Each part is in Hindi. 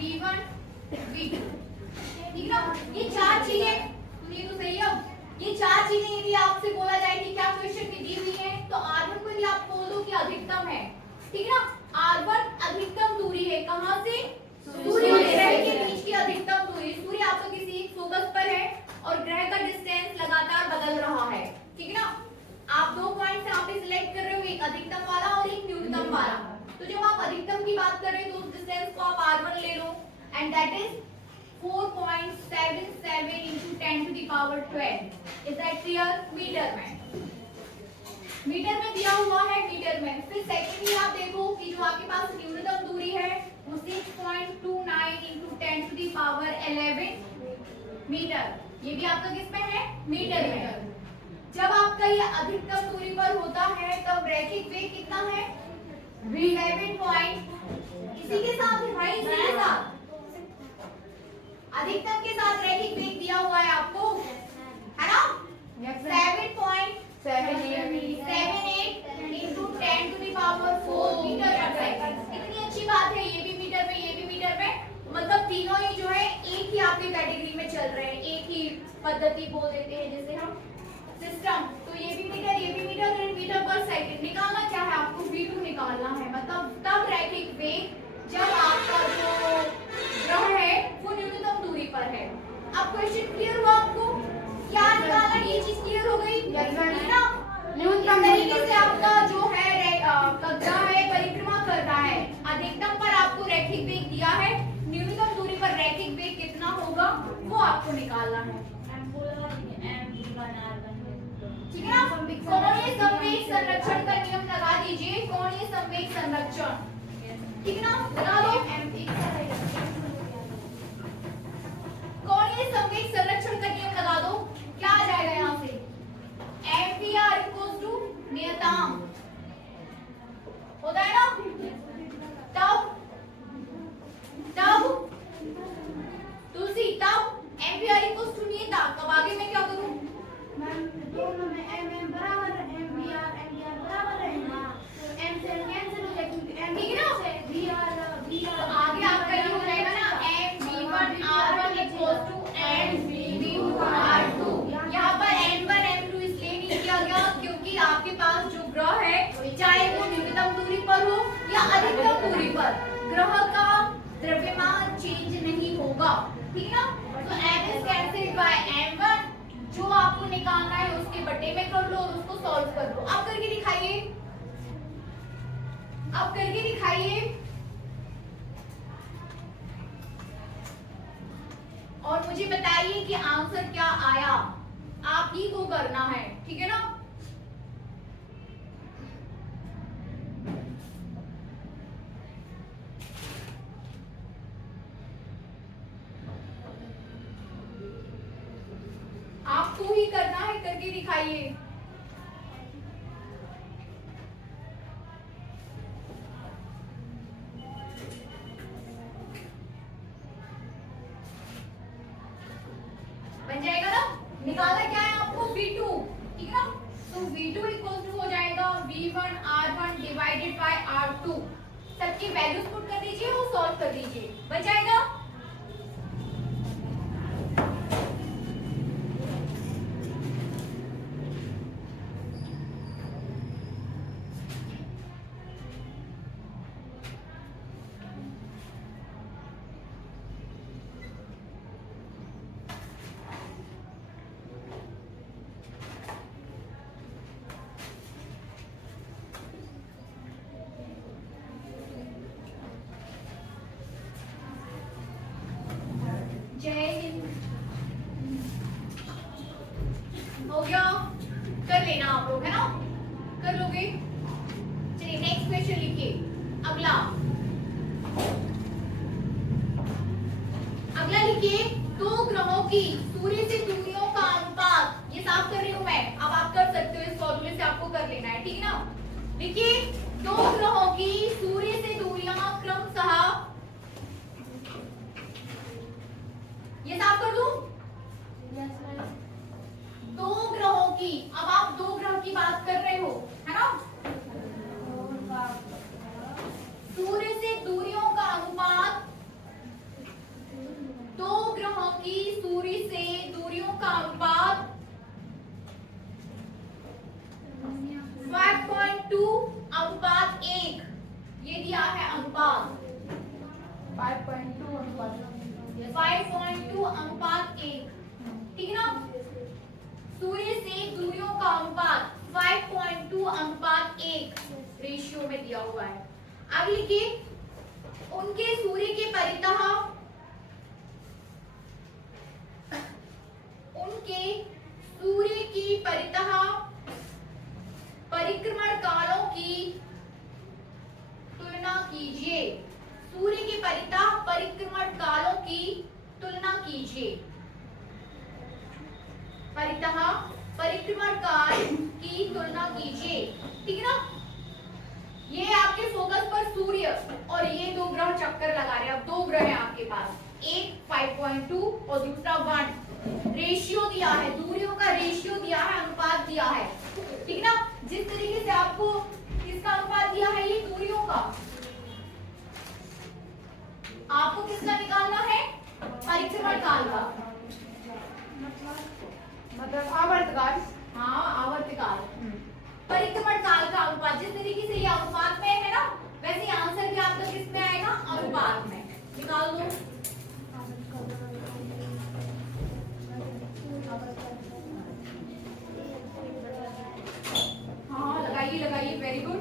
V1 V2, ठीक ना। ये चार चीजें सुनिए तो सही। अब ये चार चीजें यदि आपसे बोला जाए कि क्या क्वेश्चन में दी हुई है, तो R1 को यदि आप बोल दो कि अधिकतम है, ठीक ना। R1 अधिकतम दूरी है, कहां से? सूर्य और ग्रह के बीच की अधिकतम दूरी। सूर्य आपका किसी एक फोकस पर है और ग्रह का डिस्टेंस लगातार बदल रहा है, ठीक ना। आप दो पॉइंट्स यहाँ पे सिलेक्ट कर रहे हो, एक अधिकतम वाला और एक न्यूनतम वाला। तो जब आप अधिकतम की बात कर रहे हो तो उस डिस्टेंस को आप R1 ले लो, and that is 4.77 into 10 to the power 12. Is that clear? Metre में दिया हुआ है, मीटर में। फिर सेकेंडली आप देखो कि जो आपके पास न्यूनतम दूरी है वो 6.29 into 10 to the power 11 metre. ये भी आपका किस में है? मीटर में। जब आपका ये अधिकतम दूरी पर होता है तब रैखिक वेग कितना है? 11 पॉइंट, इसी के साथ है भाई, इसी के साथ अधिकतम के साथ रैखिक वेग दिया हुआ है आपको, है ना। 7.78 into 10 to the power 4 metre पर सेकंड। इतनी अच्छी बात है, ये भी मीटर में, ये भी मीटर में, मतलब तीनों ही जो है एक ही आपके कैटेगरी में चल रहे हैं, एक ही पद्धति बोल देते हैं जिसे हम सिस्टम। तो ये भी मीटर और मीटर पर सेकंड। निकालना क्या है आपको? V2 निकालना है, मतलब तब रैखिक वेग जब आपका जो ग्रह है वो न्यूनतम दूरी पर है। अब क्वेश्चन क्लियर हुआ आपको? क्या निकालना, ये चीज क्लियर हो गई ना। न्यूनतम तरीके से आपका जो है ग्रह है परिक्रमा कर रहा है, अधिकतम पर आपको रैखिक वेग दिया है, न्यूनतम दूरी पर रैखिक वेग कितना होगा वो आपको निकालना है, ठीक है ना। कोणीय संवेग संरक्षण का नियम लगा दीजिए, कोणीय संवेग संरक्षण, ठीक ना। लगा दो। कोणीय संवेग संरक्षण का नियम लगा दो। क्या आ जाएगा यहाँ से? MVR इक्वल्स टू नियतांक होता है ना। तब तुलसी, तब MVR इक्वल्स टू नियतांक। अब आगे मैं क्या करूँ? दोनों में MM बराबर है, MVR बराबर है ना, M से कैंसिल हो जाएगा क्योंकि M ठीक है ना। VR तो आगे आपका ये हो जाएगा ना MV1 R1 equals to MV2 R2। यहाँ पर M1 M2 इसलिए नहीं किया गया क्योंकि आपके पास जो ग्रह है चाहे वो न्यूनतम दूरी पर हो या अधिकतम दूरी पर, ग्रह का द्रव्यमान चेंज नहीं होगा, ठीक ना। तो M is cancelled bye M1। जो आपको निकालना है उसके बटे में कर लो और उसको सॉल्व कर लो। अब करके दिखाइए, अब करके दिखाइए और मुझे बताइए कि आंसर क्या आया। आप ही को करना है, ठीक है ना। आपको ही करना है, करके दिखाइए। बन जाएगा ना। निकालना क्या है आपको? V2, ठीक है ना। तो V2 इक्वल टू हो जाएगा V1 R1 divided by R2। सबकी वैल्यूज पुट कर दीजिए और सॉल्व कर दीजिए, बन जाएगा। जय हिंद। हो गया, कर लेना आप लोग, है ना, कर लोगे। चलिए नेक्स्ट क्वेश्चन लिखिए। अगला लिखिए, दो ग्रहों की सूर्य से दूरियों का अनुपात। ये साफ कर रही हूं मैं, अब आप कर सकते हो, इस फॉर्मूले से आपको कर लेना है, ठीक है ना। लिखिए, दो ग्रहों की सूर्य से दूरियां क्रमशः, ये साफ कर दूं। दो ग्रहों की, अब आप दो ग्रह की बात कर रहे हो, है ना। सूर्य से दूरियों का अनुपात का अनुपात 5.2 अनुपात 1, ये दिया है अनुपात 5.2 अनुपात 5.2 अनुपात 1, ठीक है ना। सूर्य से दूरियों का अनुपात 5.2 अनुपात 1 रेशियो में दिया हुआ है। अब लिखिए उनके सूर्य के परितः उनके सूर्य की परितः परिक्रमण कालों की तुलना कीजिए। सूर्य के परितः परिक्रमण कालों की तुलना कीजिए। परितः परिक्रमण काल की तुलना कीजिए, ठीक है ना। ये आपके फोकस पर सूर्य और ये दो ग्रह चक्कर लगा रहे हैं। अब दो ग्रह हैं आपके पास, एक 5.2 और दूसरा 1। रेशियो दिया है, दूरियों का रेशियो दिया है, अनुपात दिया है, ठीक है ना। जिस तरीके से आपको किसका अनुपात दिया है, ये दूरियों का, आपको किसका निकालना है, परिक्रमण काल का, मतलब आवर्तकाल। हाँ आवर्तकाल, परिक्रमण काल का अनुपात। जिस तरीके से ये अनुपात में है ना, वैसे आंसर भी आपका किस में आएगा, अनुपात में। निकाल दो। हाँ लगाइए लगाइए, वेरी गुड।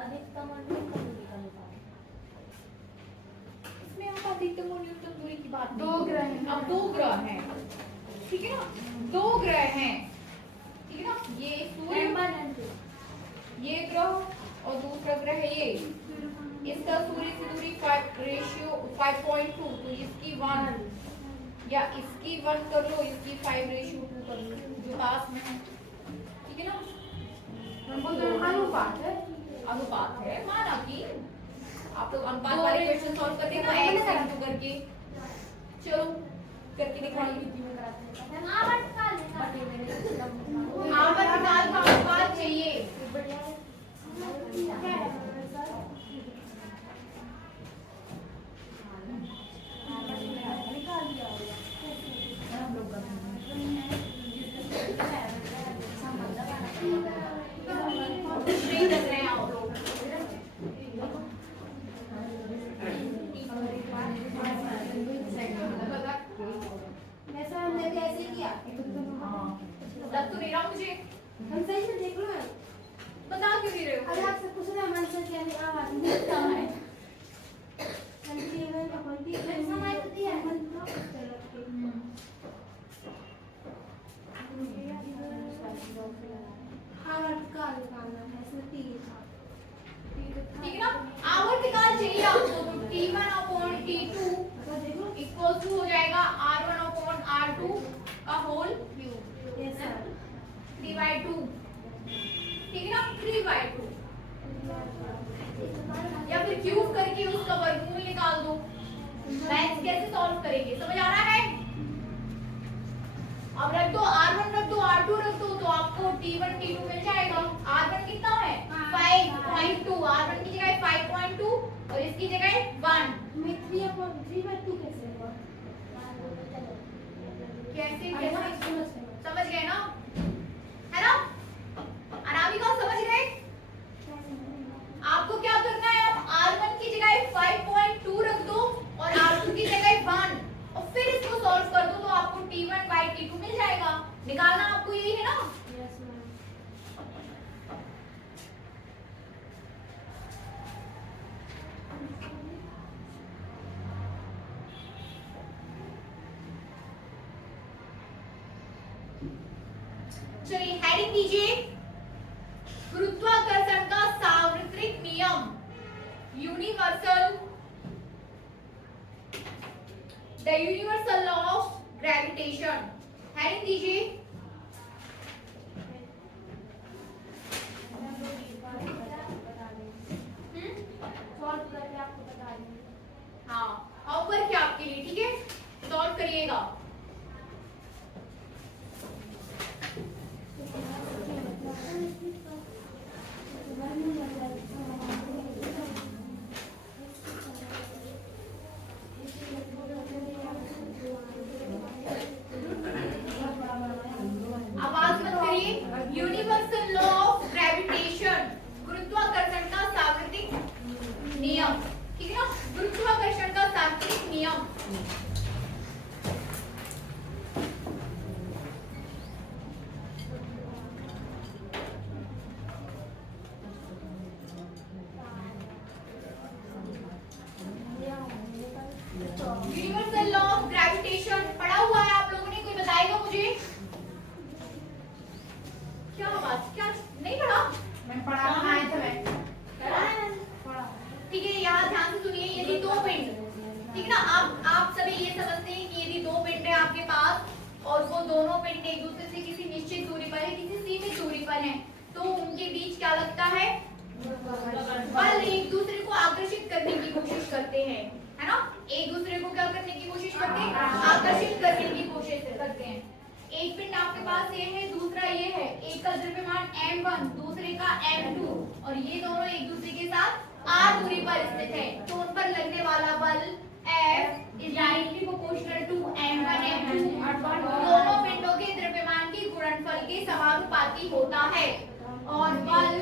अधिकतम और न्यूनतम दूरी का अनुपात। इसमें हम अधिकतम और न्यूनतम दूरी की बात दो ग्रह हैं। अब दो ग्रह हैं, ठीक है ना, दो ग्रह हैं, ठीक है ना। ये सूर्य, ये ग्रह और दूसरा ग्रह है ये। इसका सूर्य से दूरी 5.2, तो इसकी 1 या इसकी 1 कर लो, इसकी 5:2 कर लो, जो पास में है, ठीक है ना। अनुपात है, अनुपात है, माना कि आप लोग अनुपात वाले क्वेश्चन सॉल्व करते हैं ना, x इंटू करके। चलो करके दिखाइए। आवर्तकाल का अनुपात चाहिए। नहीं लग रहे हैं आप लोग। ऐसा हमने कैसे किया? लग तो नहीं रहा मुझे, हम सही से देख लो। बता क्यों नहीं रहे हो? अरे आपसे पूछ रहे हैं आंसर क्या है? आवाज नहीं कहाँ है? समय तो दिया है। आवर्तकाल निकालना है, इसमें 3 था। ठीक है ना। आवर्तकाल चाहिए आपको, तो T1/T2 इक्वल टू हो जाएगा R1/R2 का होल क्यूब यस सर। 3/2, ठीक है ना, 3/2, या फिर क्यूब करके उसका वर्गमूल निकाल दो। मैथ्स कैसे सॉल्व करेंगे, समझ आ रहा है। अब रख दो R1, रख दो R2, रख दो, तो आपको T1 T2 मिल जाएगा। R1 कितना है 5.2, R1 की जगह 5.2 और इसकी जगह 1। मैं 3/2 कैसे हुआ? कैसे कैसे समझ गए ना, है ना। अनामिका समझ गए। आपको क्या करना है, आप R1 की जगह 5.2 रख दो और R2 की जगह 1 और फिर इसको सॉल्व कर दो, तो आपको T1/T2 मिल जाएगा। निकालना आपको यही है ना। Yes ma'am. चलिए हेडिंग दीजिए, गुरुत्वाकर्षण का सार्वत्रिक नियम, universal, the universal law of gravitation. Heading दीजिए। नियम। यूनिवर्सल लॉ ऑफ ग्रेविटेशन पढ़ा हुआ है आप लोगों ने? कोई बताएगा मुझे? क्या बात, क्या नहीं पढ़ा? मैं पढ़ा बनाए थे मैं ठीक है, यहाँ ध्यान से सुनिए। यदि दो पिंड, ठीक है ना, आप सभी ये समझते हैं कि यदि दो पिंड है आपके पास और वो दोनों पिंड एक दूसरे से किसी निश्चित दूरी पर है, किसी सीमित दूरी पर है, तो उनके बीच क्या लगता है? बल एक दूसरे को आकर्षित करने की कोशिश करते हैं, है ना? एक दूसरे को क्या करने की कोशिश करते हैं? आकर्षित करने की कोशिश करते हैं। एक पिंड आपके पास ये है, दूसरा ये है। एक का द्रव्यमान m1, दूसरे का m2, और ये दोनों एक दूसरे के साथ r दूरी पर स्थित है, तो उन पर लगने वाला बल F is directly proportional to m1 m2, दोनों पिंडों के द्रव्यमान के गुणनफल के समानुपाती होता है, और बल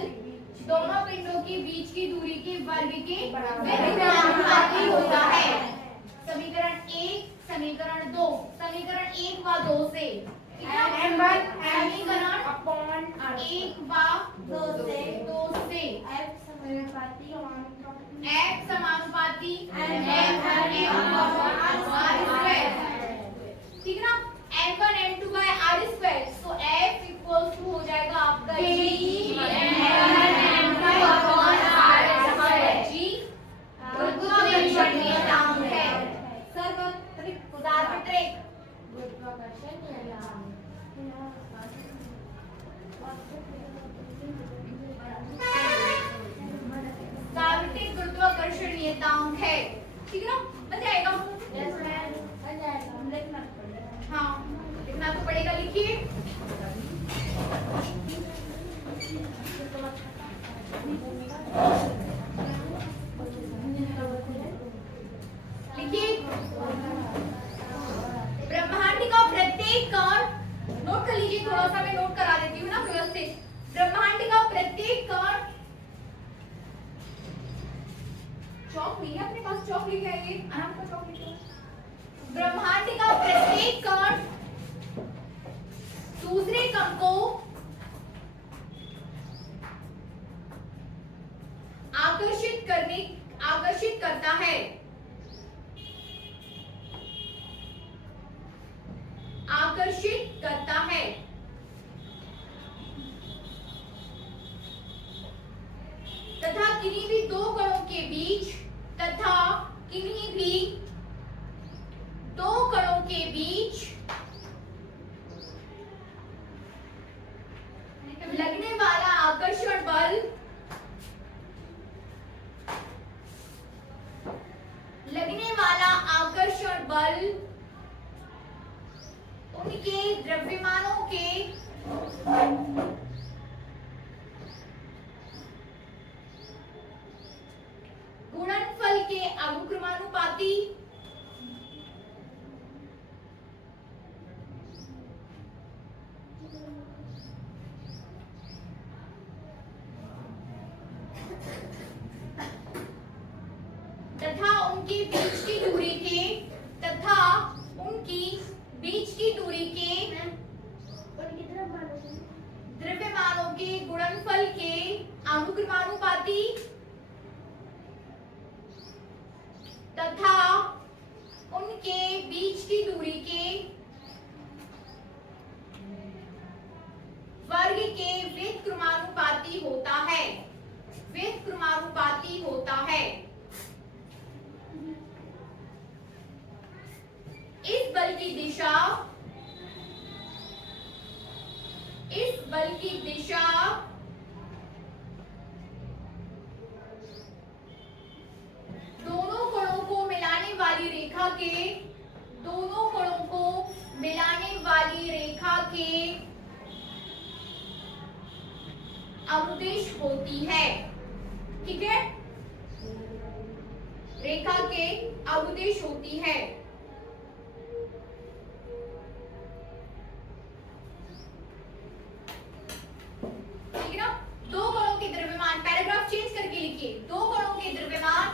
दोनों पिंडों के बीच की दूरी के वर्ग के समानुपाती होता है। समीकरण 1, समीकरण 2, समीकरण 1 व 2 से m1 समीकरण अपॉन 1 व 2 से f समानुपाती F समानुपाती m1 ठीक है ना, m1 m2 by r square, तो F इक्वल्स टू हो जाएगा आपका G गुरुत्वाकर्षण नियतांक है। सार्वत्रिक सार्वत्रिक गुरुत्वाकर्षण नियतांक है, ठीक है ना? बन जाएगा? हाँ, लिखना तो पड़ेगा, लिखिए। लिखिए, ब्रह्मांड का प्रत्येक कण, नोट कर लीजिए, थोड़ा सा मैं नोट करा देती हूँ ना व्यवस्थित। ब्रह्मांड का प्रत्येक कण, चौक नहीं है अपने पास? चौक लिखा है ये, आराम का चौक लिखा है। ब्रह्मांड का प्रत्येक कण दूसरे कण को आकर्षित करता है, आकर्षित करता है, तथा किन्हीं भी दो कणों के बीच, तथा किन्हीं भी दो कणों के बीच लगने वाला आकर्षण बल उनके द्रव्यमानों के गुणनफल के अनुक्रमानुपाती तथा उनकी बीच की दूरी के द्रव्यमानों के गुणनफल के अनुक्रमानुपाती तथा उनके बीच की दूरी के वर्ग के व्युत्क्रमानुपाती होता है, व्युत्क्रमानुपाती होता है। इस बल की दिशा दोनों कणों को मिलाने वाली रेखा के अनुदिश होती है, ठीक है? रेखा के अनुदिश होती है। ठीक है ना? दो कणों के द्रव्यमान, पैराग्राफ चेंज करके लिखिए। दो कणों के द्रव्यमान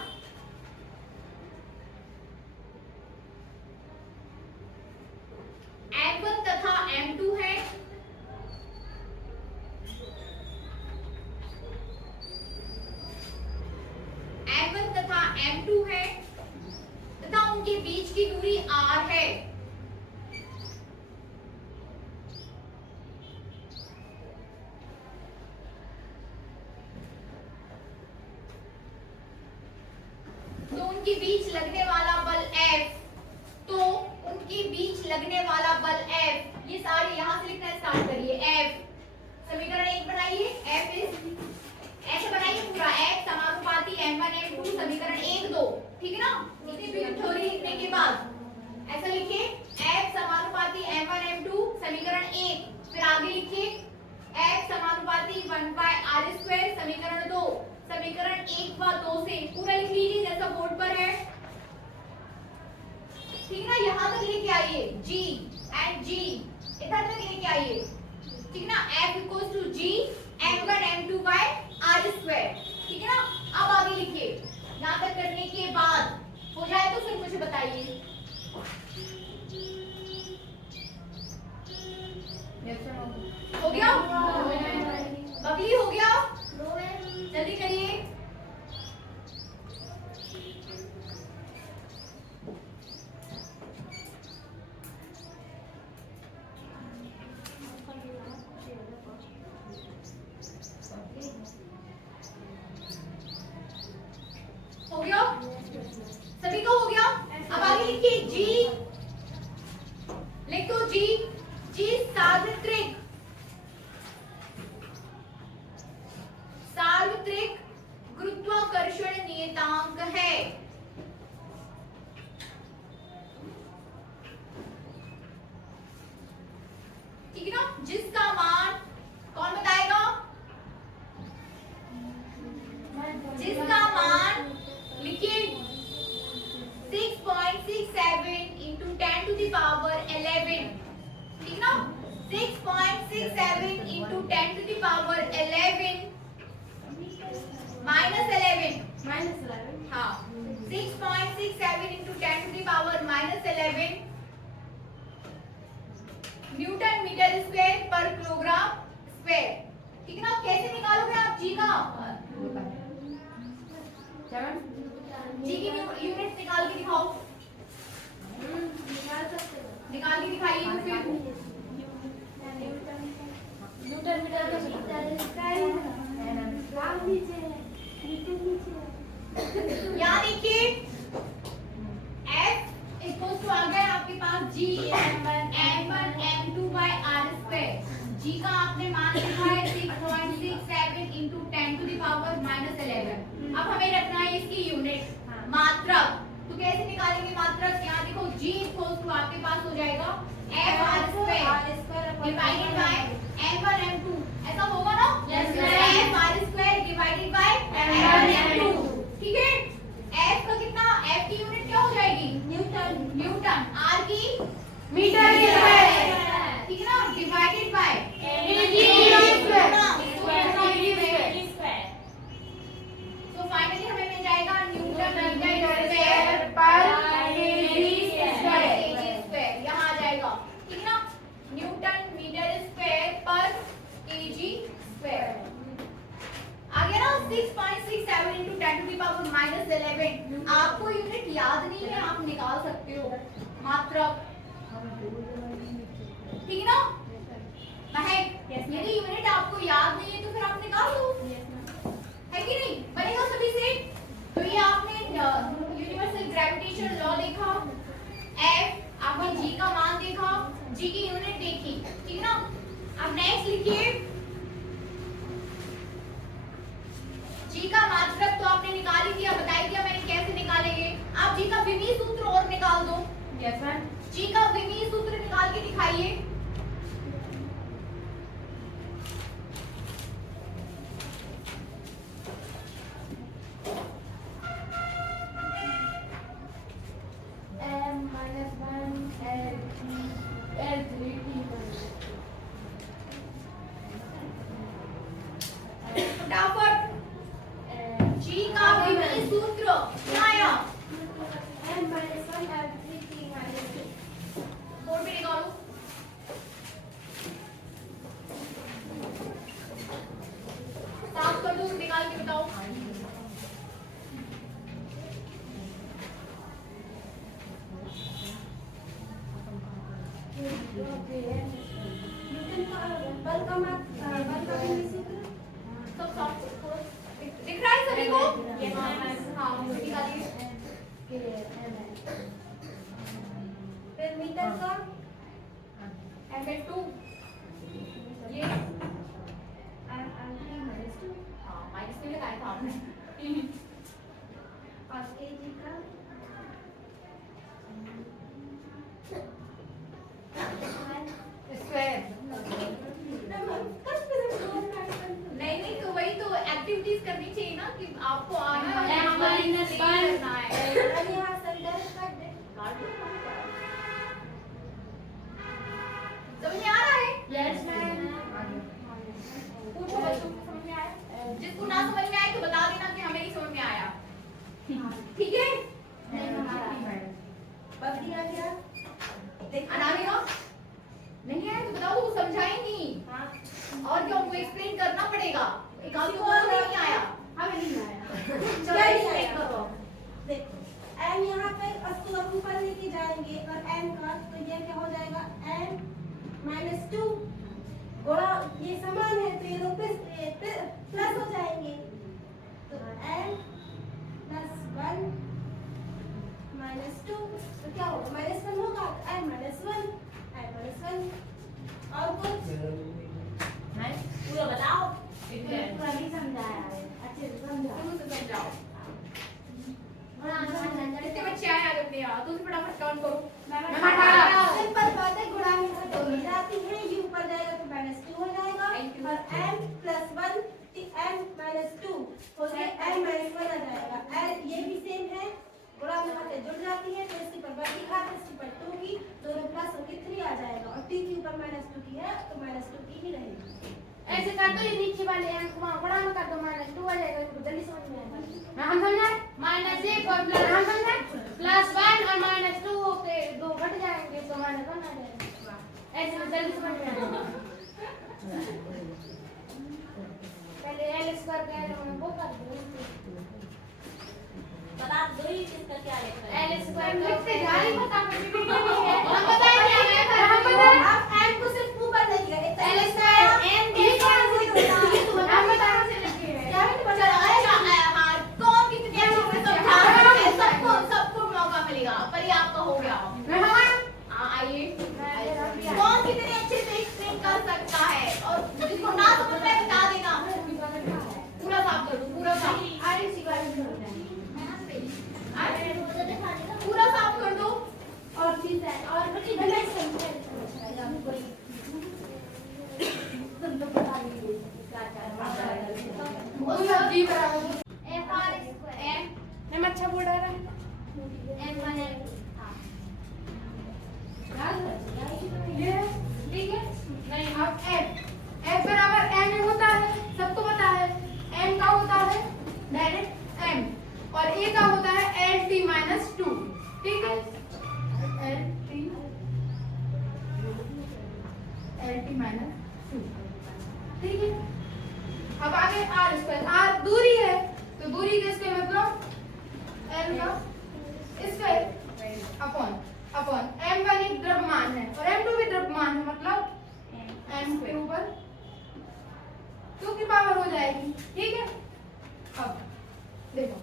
की दूरी r है, तो उनके बीच लगने वाला बल F, तो उनके बीच लगने वाला बल F, ये सारे यहां से लिखना स्टार्ट करिए। F समीकरण 1 बनाइए, F इज ऐसे बनाइए पूरा, F समानुपाती m1 m2 समीकरण 1 2, ठीक है ना। इतनी भी थ्योरी लिखने के बाद ऐसा लिखिए, F समानुपाती m1 m2 समीकरण 1, फिर आगे लिखिए F समानुपाती 1/r² समीकरण 2, समीकरण 1 व 2 से पूरा लिख लीजिए जैसा बोर्ड पर है, ठीक है ना। यहां तक लेके आइए G एंड G इधर तक लेके आइए, ठीक है ना। F equals to G m1 m2 by r², ठीक है ना। अब आगे लिखिए, यहां तक करने के बाद हो जाए तो फिर मुझे बताइए। हो गया, बबली हो गया, जल्दी करिए। हो गया, सभी को हो गया। अब आगे लिखिए G, लिख दो G, G सार्वत्रिक गुरुत्वाकर्षण नियतांक है, ठीक है ना। जिसका मान कौन बताएगा, जिसका मान लिखिए 6.67 into 10 to the power 11, ठीक ना। 6.67 into 10 to the power 11 minus 11, हाँ 6.67 into 10 to the power minus 11 newton metre square पर किलोग्राम स्क्वायर, ठीक है ना। कैसे निकालोगे आप जी का, जी की यूनिट निकाल के दिखाओ, निकाल के दिखाइए तो फिर न्यूटन मीटर का यहाँ देखिए F इक्वल्स टू आ गया आपके पास G m1 m2 by r², G का आपने मान लिखा है 6.67 into 10 to the power minus 11। अब हमें रखना है इसकी यूनिट मात्रक, तो कैसे निकालेंगे मात्रक, यहाँ देखो G इक्वल्स टू आपके पास हो जाएगा F r² divided by m1 m2, ऐसा होगा ना। Yes, F r² divided by m1 m2, ठीक है। F का कितना, F की यूनिट क्या हो जाएगी, न्यूटन, R की मीटर स्क्वायर, ठीक है ना, डिवाइडेड बाय तो फाइनली हमें मिल जाएगा न्यूटन मीटर स्क्वायर पर केजी स्क्वायर, यहाँ आ जाएगा, ठीक है ना। न्यूटन मीटर स्क्वायर पर केजी स्क्वायर आ गया ना। 6.67 into 10 to the power minus 11, आपको यूनिट याद नहीं है आप निकाल सकते हो मात्रक, ठीक है ना। महक यदि यूनिट आपको याद नहीं है तो फिर आप निकाल लो, है कि नहीं, बनेगा सभी से। तो ये आपने यूनिवर्सल ग्रेविटेशन लॉ देखा, F आपने G का मान देखा, G की यूनिट देखी, ठीक है ना। अब नेक्स्ट लिखिए G का मात्रक तो आपने निकाल ही दिया, बताई दिया मैंने कैसे निकालेंगे। आप G का विमीय सूत्र और निकाल दो, G का विमीय सूत्र निकाल के दिखाइए। फटाफट G का विमीय सूत्र क्या आया, बोर्ड पे निकालो। साफ कर दो, निकाल के बताओ। न्यूटन का बल का केंद्रीय सूत्र सब सॉफ्ट दिख रहा है सभी को? हाँ मुझे निकालिए। फिर मीटर का ml2 ये हाँ माइनस में लगाया था आपने। और केजी का स्क्वायर। नहीं नहीं तो वही तो एक्टिविटीज करनी चाहिए ना कि आपको आना है M minus one। करना है। और यहाँ संदर्भ कर दे समझ में आ रहा है? Yes ma'am. पूछो बच्चों को समझ में आया? जिसको ना समझ में आए तो बता देना कि हमें नहीं समझ में आया। ठीक है? बस दिया गया अनामिका नहीं आया तो बताओ वो समझाएंगी हाँ और क्या उनको एक्सप्लेन करना पड़ेगा। एक आदमी को नहीं आया हमें नहीं आया चलो क्या एक्सप्लेन करो। देखो m यहाँ पे अस्सी और ऊपर लेके जाएंगे और m का तो ये क्या हो जाएगा m -2 गुणा ये समान है तो ये दो प्लस हो जाएंगे तो m +1 -2 तो क्या होगा -1 होगा तो m -1 और कुछ पूरा बताओ। पूरा नहीं समझाया है अच्छे से समझा तुम उसे समझाओ। कितने बच्चे आए आज अपने यहाँ? तुम फटाफट काउंट करो। मैं 18। सिंपल बात है गुणा में से 2 जाती है ये ऊपर जाएगा तो -2 हो जाएगा और m +1 m -2 हो गया m -1 आ जाएगा ये भी सेम है गुणा में से जुड़ जाती है तो इसके पर बात की घात इसके पर 2 की दोनों प्लस होके 3 आ जाएगा और t के ऊपर -2 की है तो -2 की ही रहेगी ऐसे कर दो ये नीचे वाले एम को वहां बड़ा में कर दो -2 आ जाएगा इसको जल्दी समझ में आएगा। हम समझाए -1 और प्लस हम समझाए +1 और -2 होके दो घट जाएंगे तो -1 आ जाएगा। ऐसे में जल्दी समझ में आएगा। पहले एल स्क्वायर का एल वो कर दो बता दो ही किसका क्या लिखा है। एल स्क्वायर का लिखते जा रही बता हम बताएंगे हम बताएं आप m को सिर्फ ऊपर लेके गए एल स्क्वायर एम ये कौन सी होता हम बताएं से लिखी है क्या है चलो अच्छा हाँ कौन कितने अच्छे से समझा रहा है सबको मौका मिलेगा पर ये आपका हो गया। हाँ आइए कौन कितने अच्छे से एक्सप्लेन कर सकता है और जिसको ना समझ में बता देना। पूरा साफ कर दो पूरा साफ पूरा साफ कर दो। और चीज है और बड़ी बनाई समझ हम अच्छा बोल रहा है ये ठीक है नहीं अब f बराबर m होता है सबको पता है m का होता है डायरेक्ट m और a का होता है lt -2 ठीक है lt -2 ठीक है। अब आगे r स्क्वायर r दूरी है तो दूरी के स्क्वायर मतलब l का स्क्वायर अपॉन m1 एक द्रव्यमान है और m2 भी द्रव्यमान है मतलब m के ऊपर 2 की पावर हो जाएगी ठीक है। अब देखो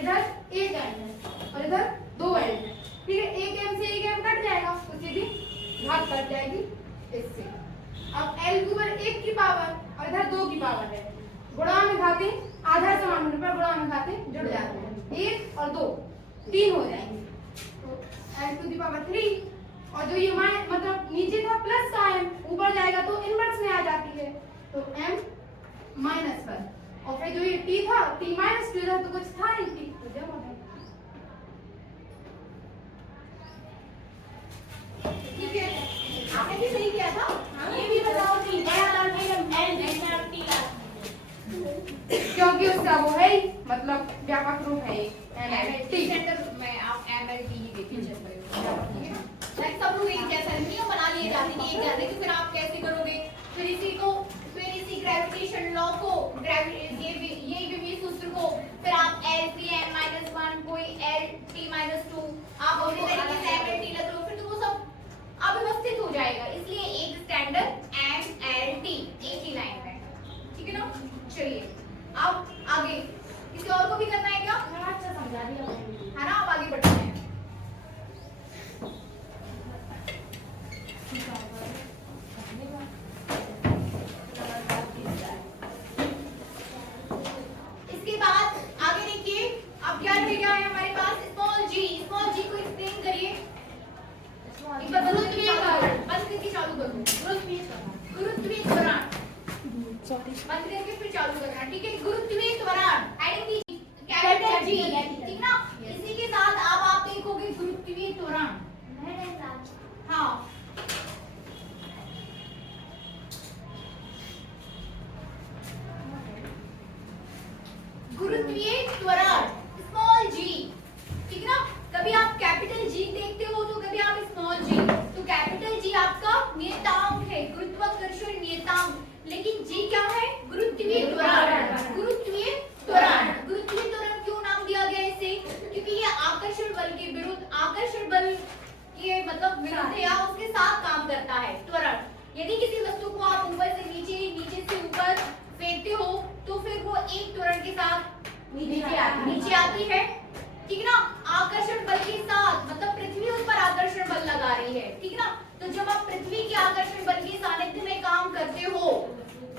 इधर एक एंड है और इधर दो एंड है ठीक है। एक m से एक m कट जाएगा तो सीधी घात कट जाएगी इससे। अब l के ऊपर 1 की पावर और इधर 2 की पावर है गुणा में घातें आधार समान होने पर गुणा में घातें जुड़ जाते हैं 1 और 2 3 हो जाएंगे तो l टू दी पावर 3 और जो ये मतलब नीचे था प्लस का m ऊपर जाएगा तो इनवर्स में आ जाती है तो m -1 और फिर जो ये t था t -2 था तो कुछ था नहीं t तो जब हो गया ठीक है आपने भी सही किया था। ये भी बताओ कि क्योंकि उसका वो है ही मतलब व्यापक रूप है MLT सेंटर में आप MLT ही देखिए चेक करेंगे। लाइक सब लोग एक जैसा नहीं बना लिए जाते हैं एक जैसे तो फिर आप कैसे करोगे फिर इसी ग्रेविटेशन लॉ को ये विभीय सूत्र को फिर आप L3n-1 कोई Lt-2 आप अपने तरीके से MLT लग लो फिर तो वो सब अव्यवस्थित हो जाएगा। इसलिए अब आगे किसी और को भी करना है क्या? अच्छा समझा दिया मैंने। है ना, अब आगे बढ़ते हैं। इसके बाद आगे देखिए, अब क्या रह गया है हमारे पास? स्मॉल जी। स्मॉल जी को एक्सप्लेन करिए। एक बार गुरुत्वीय त्वरण बंद करके चालू करो। गुरुत्वीय त्वरण बंद करके फिर चालू करना, ठीक है? गुरुत्वीय त्वरण हेडिंग दी कैपिटल जी, ठीक ना? इसी के साथ अब आप देखोगे गुरुत्वीय त्वरण। हाँ, गुरुत्वीय त्वरण स्मॉल जी, ठीक ना? कभी आप कैपिटल जी देखते हो तो कभी आप स्मॉल जी। तो कैपिटल जी आपका नियतांक है, गुरुत्वाकर्षण नियतांक, लेकिन जी क्या है? गुरुत्वीय त्वरण। गुरुत्वीय त्वरण, गुरुत्वीय त्वरण क्यों नाम दिया गया इसे? क्योंकि ये आकर्षण बल के विरुद्ध, आकर्षण बल के मतलब विरुद्ध या उसके साथ काम करता है त्वरण। यदि किसी वस्तु को आप ऊपर से नीचे, नीचे से ऊपर फेंकते हो तो फिर वो एक त्वरण के साथ नीचे आती है, ठीक ना? आकर्षण बल के साथ, मतलब पृथ्वी उस पर आकर्षण बल लगा रही है, ठीक ना? तो जब आप पृथ्वी के आकर्षण बल के सानिध्य में काम करते हो,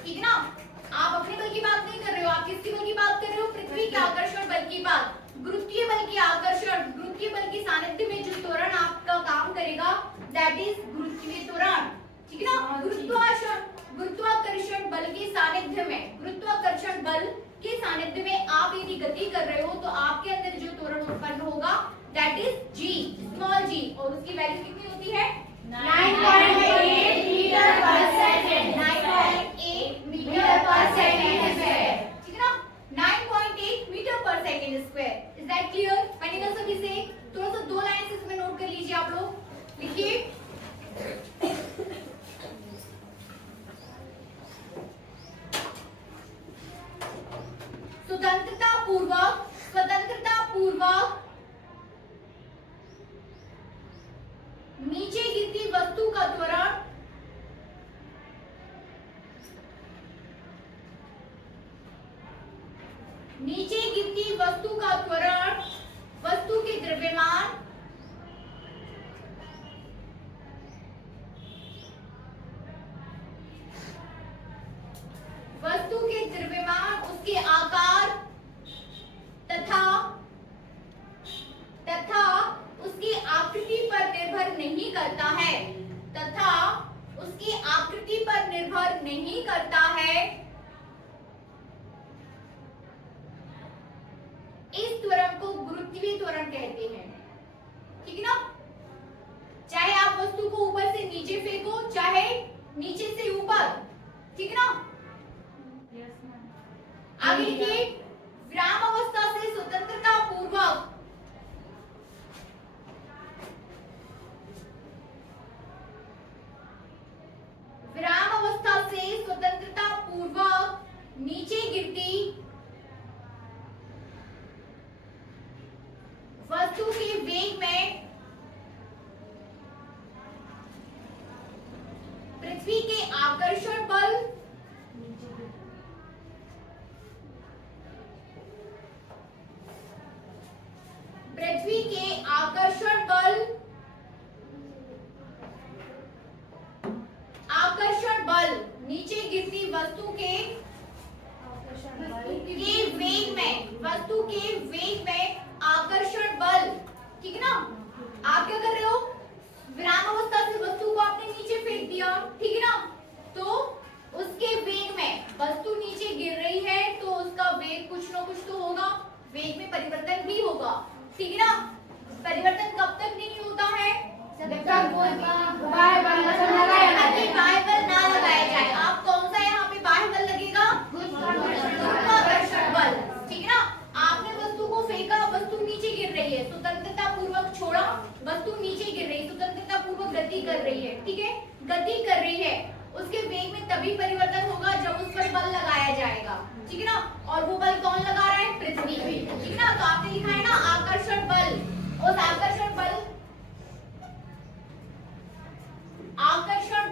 ठीक ना? आप अपने बल की बात नहीं कर रहे हो, आप किसकी बल की बात कर रहे हो? पृथ्वी के आकर्षण बल की बात। गुरुत्वीय बल की आकर्षण, गुरुत्वीय बल के सानिध्य में जो त्वरण आपका काम करेगा, दैट इज गुरुत्वीय त्वरण, ठीक ना? गुरुत्वाकर्षण बल के सानिध्य में, गुरुत्वाकर्षण बल के सानिध्य में आप यदि गति कर रहे हो तो आपके अंदर जो त्वरण उत्पन्न होगा दैट इज जी, स्मॉल जी, और उसकी वैल्यू कितनी होती है? 9.8 मीटर पर सेकंड। 9.8 मीटर पर सेकंड स्क्वायर, ठीक है ना? 9.8 मीटर पर second square. Is that clear? बनेगा सभी से? थोड़ा सा 2 लाइन इसमें नोट कर लीजिए आप लोग, लिखिए। स्वतंत्रता पूर्वक नीचे गिरती वस्तु का त्वरण नीचे गिरती वस्तु का त्वरण वस्तु के द्रव्यमान उसके आकार तथा उसकी आकृति पर निर्भर नहीं करता है, तथा उसकी आकृति पर निर्भर नहीं करता है। इस त्वरण को गुरुत्वीय त्वरण कहते हैं, ठीक है ना? चाहे आप वस्तु को ऊपर से नीचे फेंको, चाहे नीचे से ऊपर, ठीक है ना? आगे देखिए, विराम अवस्था से स्वतंत्रता पूर्वक नीचे गिरती वस्तु के वेग में पृथ्वी के आकर्षण बल नीचे गिरती वस्तु के वेग में आकर्षण बल, ठीक है ना? आप क्या कर रहे हो? विराम अवस्था से वस्तु को आपने नीचे फेंक दिया, ठीक है ना? तो उसके वेग में वस्तु नीचे गिर रही है तो उसका वेग कुछ ना कुछ तो होगा, वेग में परिवर्तन भी होगा, ठीक है ना? परिवर्तन कब तक नहीं होता है? जब तक बाह्य बल ना लगाया जाए। आप कौन सा यहाँ पे बाह्य बल लगेगा? गुरुत्वाकर्षण बल, ठीक है ना? आपने वस्तु को फेंका, वस्तु नीचे गिर रही है, स्वतंत्रता पूर्वक छोड़ा, वस्तु नीचे गिर रही है, स्वतंत्रता पूर्वक गति कर रही है, ठीक है? गति कर रही है, उसके वेग में तभी परिवर्तन होगा जब उस पर बल लगाया जाएगा, ठीक है ना? और वो बल कौन लगा रहा है? पृथ्वी, ठीक है ना? तो आपने लिखा है ना आकर्षण बल, उस आकर्षण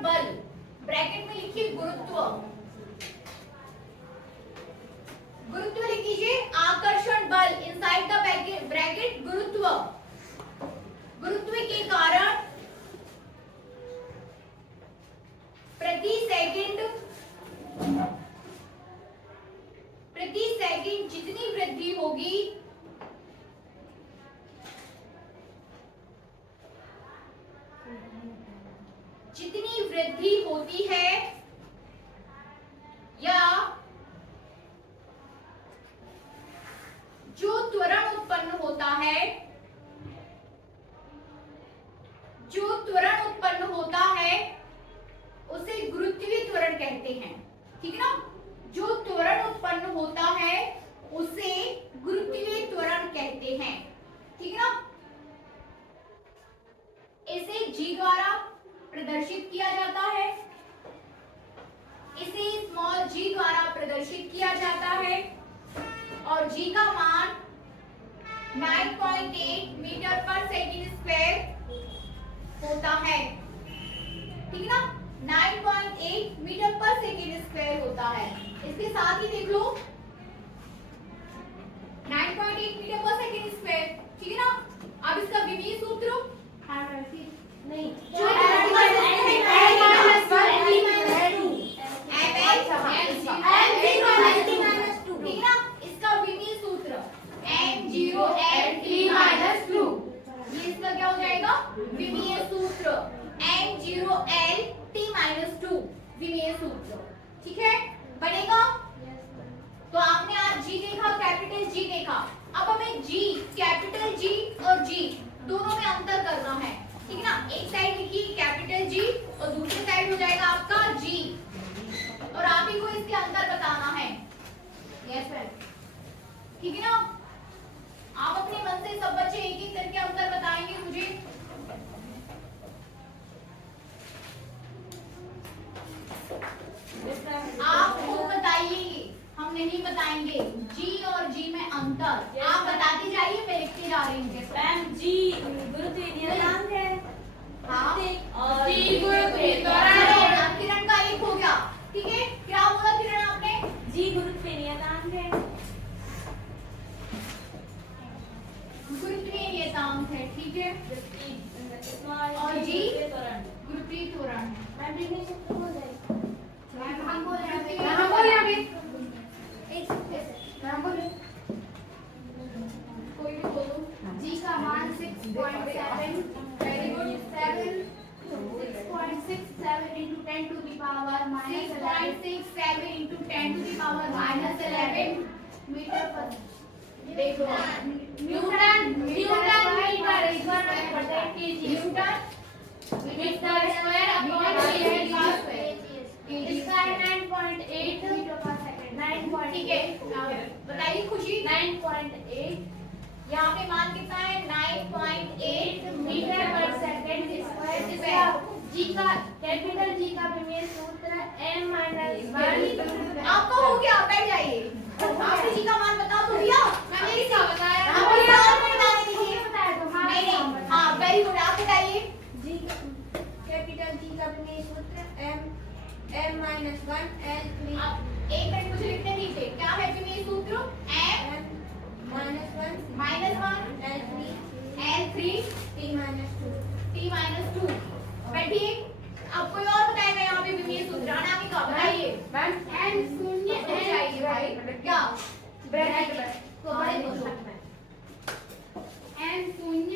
बल ब्रैकेट में लिखिए गुरुत्व जितनी वृद्धि होती है या जो त्वरण उत्पन्न होता है, जो त्वरण उत्पन्न होता है उसे गुरुत्वीय त्वरण कहते हैं। ठीक है ना, जो त्वरण उत्पन्न होता है उसे गुरुत्वीय त्वरण कहते हैं। ठीक है ना, इसे g द्वारा प्रदर्शित किया जाता है, इसे स्मॉल g द्वारा प्रदर्शित किया जाता है और g का मान 9.8 मीटर पर सेकंड स्क्वायर होता है। ठीक है ना, 9.8 मीटर पर सेकंड स्क्वायर होता है। इसके साथ ही देख लो 9.8 मीटर पर सेकंड स्क्वायर। ठीक है ना, अब इसका विमीय सूत्र नहीं जो ठीक है ना, इसका विमीय सूत्र m0lt-2। ये इसका क्या हो जाएगा, विमीय सूत्र m0lt-2 विमीय सूत्र। ठीक है, बनेगा। तो आपने आज जी देखा, कैपिटल जी देखा। अब हमें जी, कैपिटल जी और जी दोनों में अंतर करना है। ठीक है ना, एक साइड लिखिए कैपिटल जी और दूसरी साइड हो जाएगा आपका जी, और आप ही को इसके अंतर बताना है। यस सर, ठीक है ना। आप अपने मन से सब बच्चे एक एक करके अंतर बताएंगे मुझे। आप खुद बताइए, हम नहीं बताएंगे। जी और जी में अंतर आप बताते जाइए, मैं लिखते जा रही हूँ। मैम जी गुरुत्वीय त्वरण है। हाँ, और जी गुरुत्वीय त्वरण। किरण का एक हो गया। ठीक है, क्या बोला किरण आपने? जी गुरुत्वीय त्वरण है। गुरुत्वीय नियतांक है। ठीक है, और जी त्वरण गुरुत्वीय त्वरण है। मैम लिखने से तो हो जाएगा। हम बोल रहे हैं, हम बोल रहे हैं। हम बोले कोई भी बोलो। जी का मान 6.7, very good, 6.67 into 10 to the power minus 6.67 into 10 to the power minus 11 metre पर। देखो न्यूटन मीटर स्क्वायर अपॉन इसका 9.8 मीटर पर सेकंड। ठीक है, बताइए खुशी। 9.8, यहाँ पे मान कितना है? 9.8 मीटर पर सेकंड स्क्वायर। जी का, कैपिटल जी का विमीय सूत्र m-1। आपका हो गया, बैठ जाइए। आपने जी का मान बताओ तो दिया, मैंने क्या बताया? आप बताने दीजिए। नहीं, हाँ वेरी गुड, आप बताइए। जी कैपिटल जी का विमीय सूत्र m-1 L3। आप एक मिनट मुझे लिखने दीजिए, क्या है विमीय सूत्र? m-1 L3 t-2। बैठिए। अब कोई और बताएगा यहाँ पे विमीय सूत्र? अनामिका का बताइए। मैम n शून्य n चाहिए भाई, क्या ब्रैकेट तो बड़े बोलो। n शून्य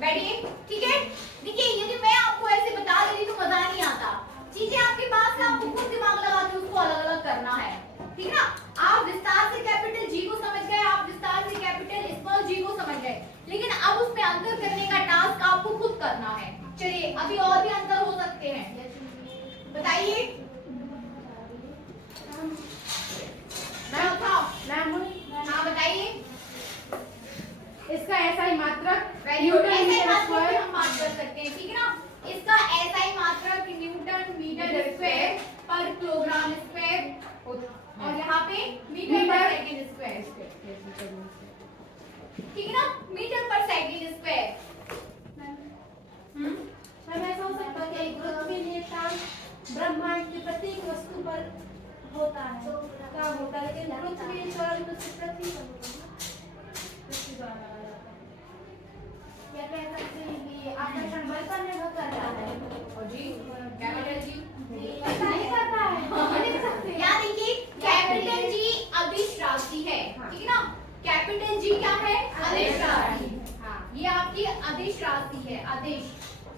बैठिए। ठीक है, देखिए यदि मैं आपको ऐसे बता दे रही तो मजा नहीं आता। चीजें आपके पास है, आपको खुद दिमाग लगा के उसको अलग अलग करना है। ठीक है ना, आप विस्तार से कैपिटल जी को समझ गए, आप विस्तार से कैपिटल स्मॉल जी को समझ गए, लेकिन अब उसमें अंतर करने का टास्क आपको खुद करना है। चलिए, अभी और भी अंतर हो सकते हैं, बताइए। हाँ बताइए। इसका ऐसा ही मात्रक न्यूटन न्यूटन मीटर हम स्क्वायर बात कर सकते हैं। ठीक है ना, इसका ऐसा ही मात्रक न्यूटन मीटर स्क्वायर पर किलोग्राम स्क्वायर, और यहाँ पे मीटर पर सेकंड स्क्वायर। ठीक है ना, मीटर पर सेकंड स्क्वायर। मैम ऐसा हो सकता है कि गुरुत्वीय नियतांक ब्रह्मांड की प्रत्येक वस्तु पर होता है, काम होता है, लेकिन पृथ्वी त्वरण तो सिर्फ पृथ्वी पर होता है। पृथ्वी द्वारा लगाया जाता है। क्या कह सकते हैं कि आकर्षण बल पर निर्भर करता है? और जी कैपिटल जी नहीं करता है, लिख सकते हैं। यहाँ देखिए, कैपिटल जी अदिश राशि है। ठीक है ना, कैपिटल जी क्या है? अदिश राशि। ये आपकी अदिश राशि है, अदिश।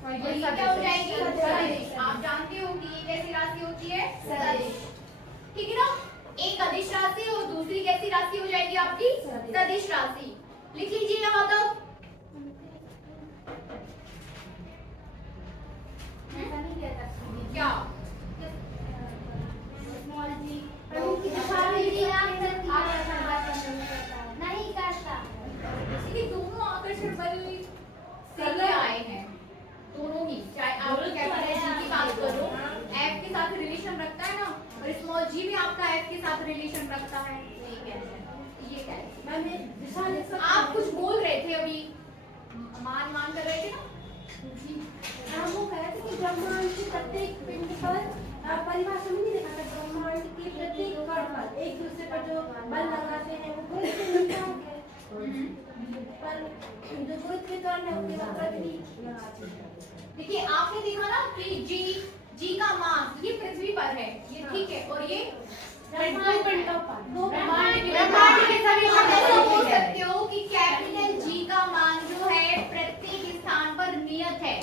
और ये क्या हो जाएगी? सदिश। आप जानते हो कि ये कैसी राशि होती है? सदिश। ठीक है ना? एक अदिश राशि और दूसरी कैसी राशि हो जाएगी आपकी? सदिश राशि। लिख लीजिए यहाँ तक। क्या? स्मॉल जी नहीं करता। इसलिए दोनों आकर्षण बल से ही आए हैं, दोनों ही। चाहे आप कैपिटल जी की बात करो, एफ के साथ रिलेशन रखता है ना, और स्मॉल जी भी आपका एफ के साथ रिलेशन रखता है। ये क्या है? आप कुछ बोल रहे थे अभी, मान कर रहे थे ना? हम वो कह रहे थे कि ब्रह्मांड के प्रत्येक पिंड पर परिभाषा में नहीं देखा था, ब्रह्मांड के प्रत्येक कण पर एक दूसरे पर जो बल लगाते हैं वो गुरुत्व नियतांक है, पर जो गुरुत्व त्वरण है उसके बाद पृथ्वी लगाते हैं। देखिए आपने देखा ना कि जी का मान ये पृथ्वी पर है, ये ठीक है, और ये ब्रह्मांड पिंडों पर ब्रह्मांड के सभी आप ऐसा बोल सकते हो कि कैपिटल जी का मान जो है प्रत्येक स्थान पर नियत है,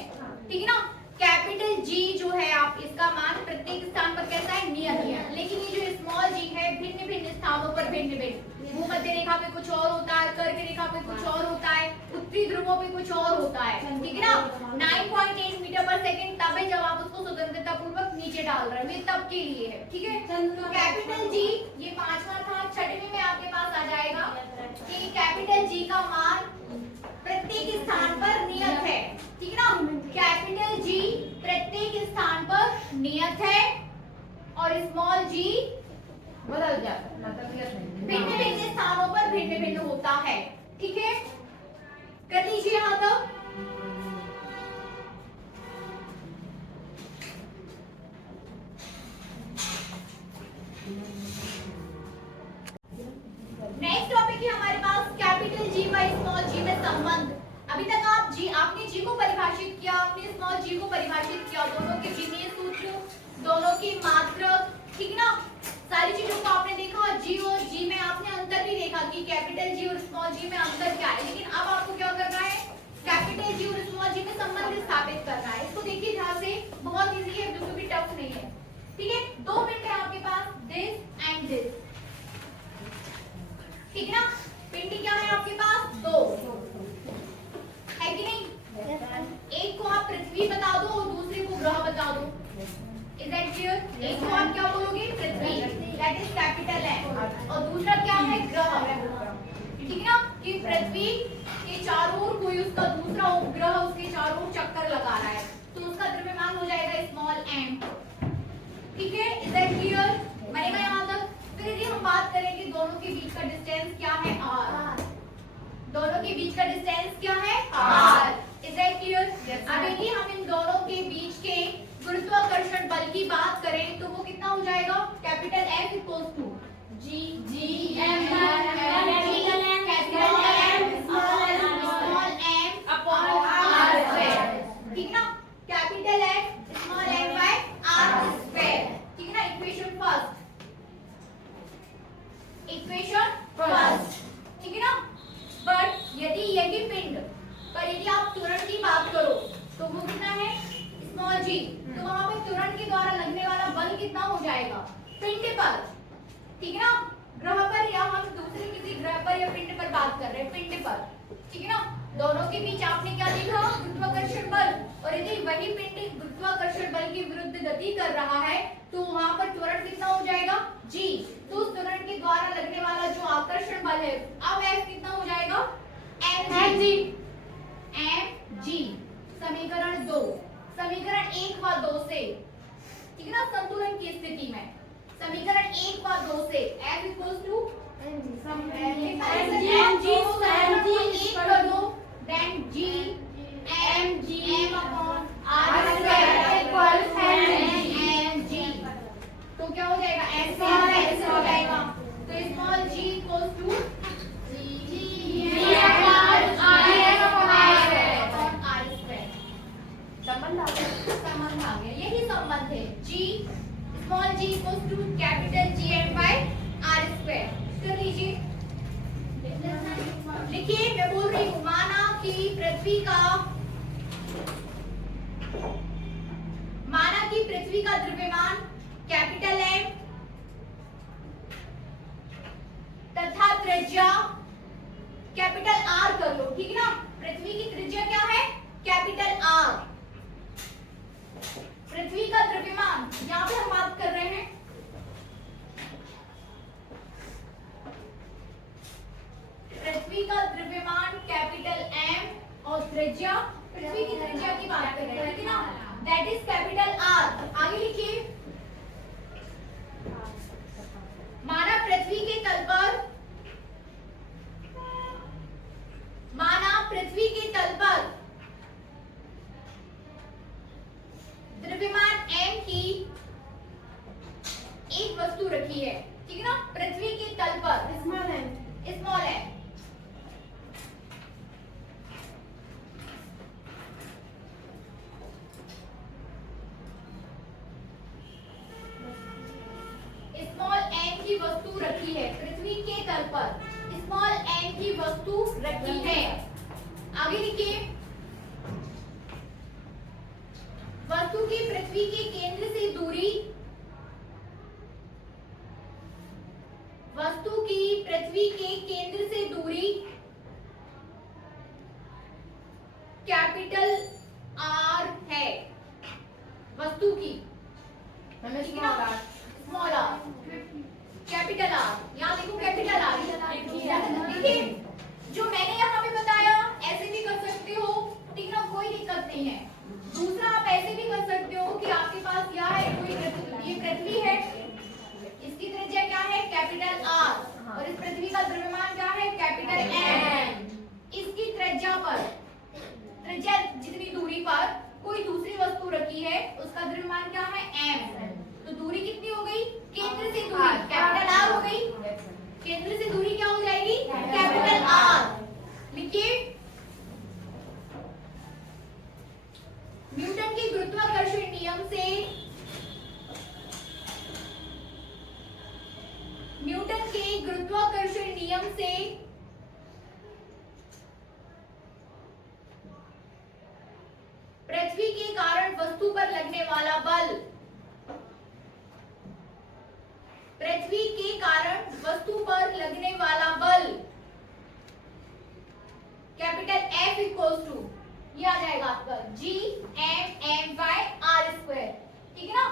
ठीक है ना? कैपिटल जी जो है आप इसका मान प्रत्येक स्थान पर कैसा है? नियत है। लेकिन ये जो स्मॉल जी है भिन्न भिन्न स्थानों पर भिन्न भिन्न, भूमध्य रेखा पे कुछ और होता है, कर्क रेखा पे कुछ और होता है, उत्तरी ध्रुवों पे कुछ और होता है, ठीक है ना? 9.8 मीटर पर सेकंड तब है जब आप उसको स्वतंत्रता पूर्वक नीचे डाल रहे हैं, ये तब के लिए है, ठीक है? तो कैपिटल जी ये पांचवा था। छठवीं में आपके पास आ जाएगा कि कैपिटल जी का मान प्रत्येक स्थान पर नियत है, ठीक है ना? कैपिटल जी प्रत्येक स्थान पर नियत है और स्मॉल जी बदल जाता है, मतलब भिन्न भिन्न स्थानों पर भिन्न भिन्न होता है, ठीक है? कर लीजिए यहाँ तक। नेक्स्ट टॉपिक है हमारे पास कैपिटल जी व स्मॉल जी में संबंध। अभी तक आपने जी को परिभाषित किया, आपने स्मॉल जी को परिभाषित किया, दोनों के विमेय सूत्र, दोनों की मात्रक, ठीक है ना? सारी चीजों को आपने देखा। जी और जी में आपने अंतर भी देखा कि कैपिटल जी और स्मॉल जी में अंतर क्या है। लेकिन अब आपको क्या करना है? कैपिटल जी और स्मॉल जी में संबंध स्थापित करना है। इसको देखिए ध्यान से, बहुत इजी है, बिल्कुल भी टफ नहीं है, ठीक है? दो पिंड है आपके पास, दिस एंड दिस, ठीक है ना? पिंड क्या है आपके पास? दो है कि नहीं? एक को आप पृथ्वी बता दो और दूसरे को ग्रह बता दो। Is that clear? एक को आप क्या बोलोगे? पृथ्वी, दैट इज कैपिटल है, और दूसरा क्या है? ग्रह, ठीक है ना? कि पृथ्वी के चारों ओर कोई उसका दूसरा उपग्रह उसके चारों ओर चक्कर लगा रहा है, तो उसका द्रव्यमान हो जाएगा स्मॉल m, ठीक है? Is that clear? बनेगा यहाँ तक? फिर यदि हम बात करें कि दोनों के बीच का डिस्टेंस क्या है? r, दोनों के बीच का डिस्टेंस क्या है? r, is that clear? अब यदि हम इन दोनों के बीच के गुरुत्वाकर्षण बल की बात करें तो वो कितना हो जाएगा? Capital F equals to G m small m upon r square, ठीक ना? Capital F small m by r square, ठीक है ना? इक्वेशन फर्स्ट, ठीक है ना? बट यदि यही पिंड पर यदि आप त्वरण की बात करो तो वो कितना है? स्मॉल जी, तो वहां पे त्वरण के द्वारा लगने वाला बल कितना हो जाएगा? पिंड पर, ठीक है ना? ग्रह पर या हम दूसरे किसी ग्रह पर या पिंड पर बात कर रहे हैं, पिंड पर, ठीक है ना? दोनों के बीच आपने क्या देखा? गुरुत्वाकर्षण बल, और यदि वही पिंड गुरुत्वाकर्षण बल की विरुद्ध गति कर रहा है तो वहां पर त्वरण कितना हो जाएगा? जी, तो उस त्वरण के द्वारा लगने वाला जो आकर्षण बल है अब F कितना हो जाएगा? mg, समीकरण 2, समीकरण 1 व 2 से, ठीक है ना? संतुलन की स्थिति में समीकरण 1 व 2 से F equals to then G mg upon r square equals mg, तो क्या हो जाएगा? ऐसे हो जाएगा, तो small g equals to g upon r square, संबंध आ गया, यही संबंध है। G small g equals to capital Gm by r square. कर लीजिए, लिखिए, मैं बोल रही हूँ, माना कि पृथ्वी का द्रव्यमान कैपिटल M तथा त्रिज्या कैपिटल R कर लो, ठीक है ना। पृथ्वी की त्रिज्या क्या है? Capital R। पृथ्वी का द्रव्यमान यहां पे हम बात कर रहे हैं, पृथ्वी का द्रव्यमान कैपिटल M और त्रिज्या, पृथ्वी की त्रिज्या की बात कर रहे हैं, ठीक है ना, दैट इज कैपिटल R। आगे लिखिए, माना पृथ्वी के तल पर द्रव्यमान M की एक वस्तु रखी है, ठीक है ना, पृथ्वी के तल पर स्मॉल है, स्मॉल है। स्मॉल m की वस्तु रखी है पृथ्वी के तल पर, स्मॉल m की वस्तु रखी है। आगे लिखिए, वस्तु की पृथ्वी के केंद्र से दूरी, वस्तु की पृथ्वी के केंद्र से दूरी कैपिटल R है, वस्तु की स्मॉल r कैपिटल R। यहाँ देखो कैपिटल R, देखिए जो मैंने यहाँ पे बताया ऐसे भी कर सकते हो, ठीक ना, कोई दिक्कत नहीं है। दूसरा आप ऐसे भी कर सकते हो कि आपके पास क्या है, कोई ये पृथ्वी है, इसकी त्रिज्या क्या है, कैपिटल R, और इस पृथ्वी का द्रव्यमान क्या है, कैपिटल M। इसकी त्रिज्या पर, त्रिज्या जितनी दूरी पर कोई दूसरी वस्तु रखी है उसका द्रव्यमान क्या है, M। तो दूरी कितनी हो गई, केंद्र से दूरी कैपिटल R हो गई, केंद्र से दूरी क्या हो जाएगी, कैपिटल R। लिखिए, न्यूटन के गुरुत्वाकर्षण नियम से, न्यूटन के गुरुत्वाकर्षण नियम से पृथ्वी के कारण वस्तु पर लगने वाला बल, पृथ्वी के कारण वस्तु पर लगने वाला बल कैपिटल F इक्वल्स टू, ये आ जाएगा आपका G(m(m)y(r²), ठीक है ना,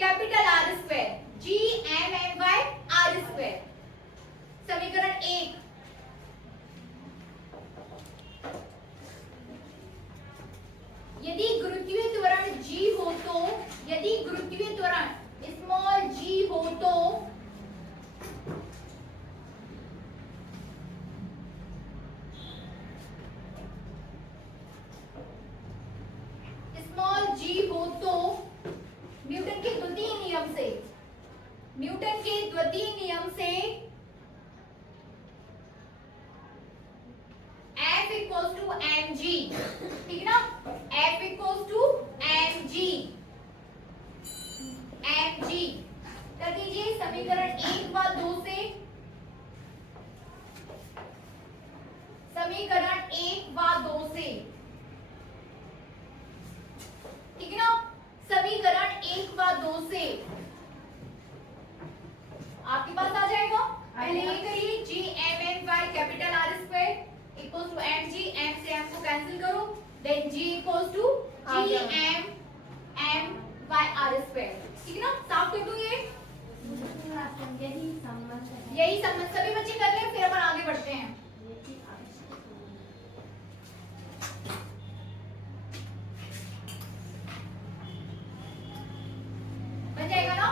कैपिटल R², G(m)m)y(r²। समीकरण 1, यदि गुरुत्वीय त्वरण G हो तो, यदि गुरुत्वीय त्वरण स्मॉल g हो तो स्मॉल g हो तो न्यूटन के द्वितीय नियम से, न्यूटन के द्वितीय नियम से F इक्वल्स टू mg, ठीक है ना, F equals to mg, mg कर दीजिए समीकरण 1 व 2 से, समीकरण 1 व 2 से, ठीक है ना, समीकरण 1 व 2 से आपके पास आ जाएगा। पहले ये करिए, G(m)m)y capital R² equals to mg, m से m को कैंसिल करो, then G equals to G(m)m)y(r²), ठीक है ना, साफ कर दूं ये, यही संबंध सभी बच्चे कर ले, फिर अपन आगे बढ़ते हैं। बन जाएगा ना,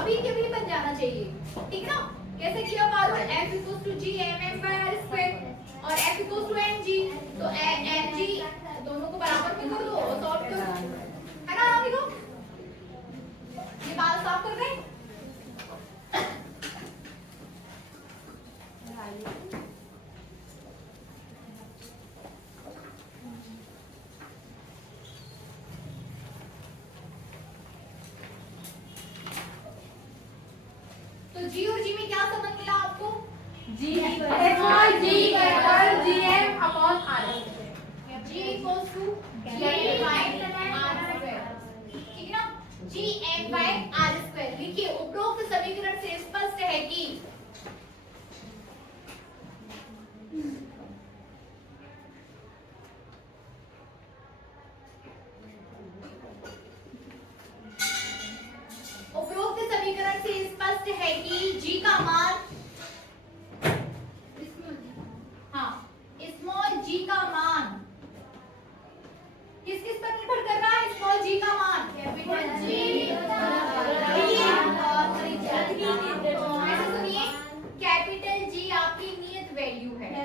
अभी के भी बन जाना चाहिए, ठीक है ना। कैसे किया मालूम, F इक्वल्स टू G(m)m)y(r²) और F इक्वल्स टू mg, तो mg दोनों को बराबर में कर दो और सॉल्व करो, है ना। देखो ये बात साफ कर गए। तो G और G में क्या संबंध मिला आपको, G स्मॉल g बराबर Gm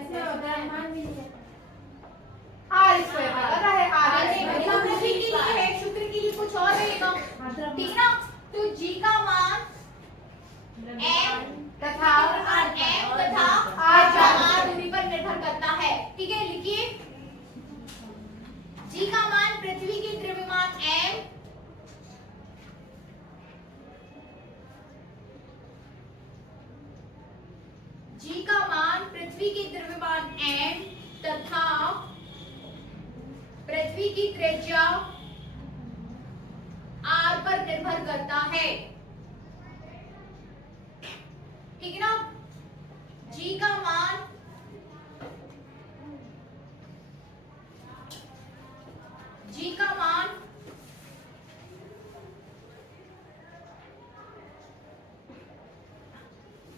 इसमें द्रव्यमान भी नहीं है। आर स्क्वायर का पता है आर अरे मतलब पृथ्वी के लिए है, शुक्र के लिए कुछ और रहेगा, ठीक ना। तो जी का मान m तथा m तथा r दूरी पर निर्भर करता है, ठीक है। लिखिए जी का मान पृथ्वी की द्रव्यमान m जी का मान पृथ्वी की द्रव्यमान m तथा पृथ्वी की त्रिज्या r पर निर्भर करता है, ठीक है ना। जी का मान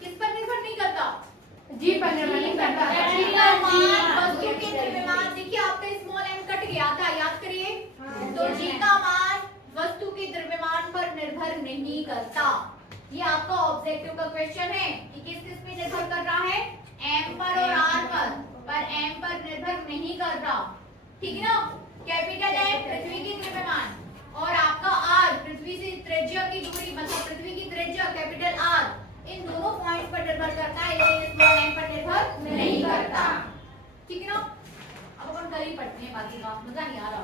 किस पर निर्भर नहीं करता, जी पर निर्भर नहीं करता। जी का मान वस्तु के द्रव्यमान, देखिए आपका स्मॉल m कट गया था, याद करिए। तो जी का मान वस्तु के द्रव्यमान पर निर्भर नहीं करता। ये आपका ऑब्जेक्टिव का क्वेश्चन है कि किस किस पे निर्भर कर रहा है, m पर और r पर m पर निर्भर नहीं कर रहा, ठीक है ना। कैपिटल है पृथ्वी की द्रव्यमान और आपका r पृथ्वी से त्रिज्या की दूरी, मतलब पृथ्वी की त्रिज्या कैपिटल R, इन दोनों पॉइंट पर निर्भर करता है, लेकिन स्मॉल m पर निर्भर नहीं करता, ठीक है ना। अब अपन कल ही पढ़ते हैं बाकी का, मजा नहीं आ रहा।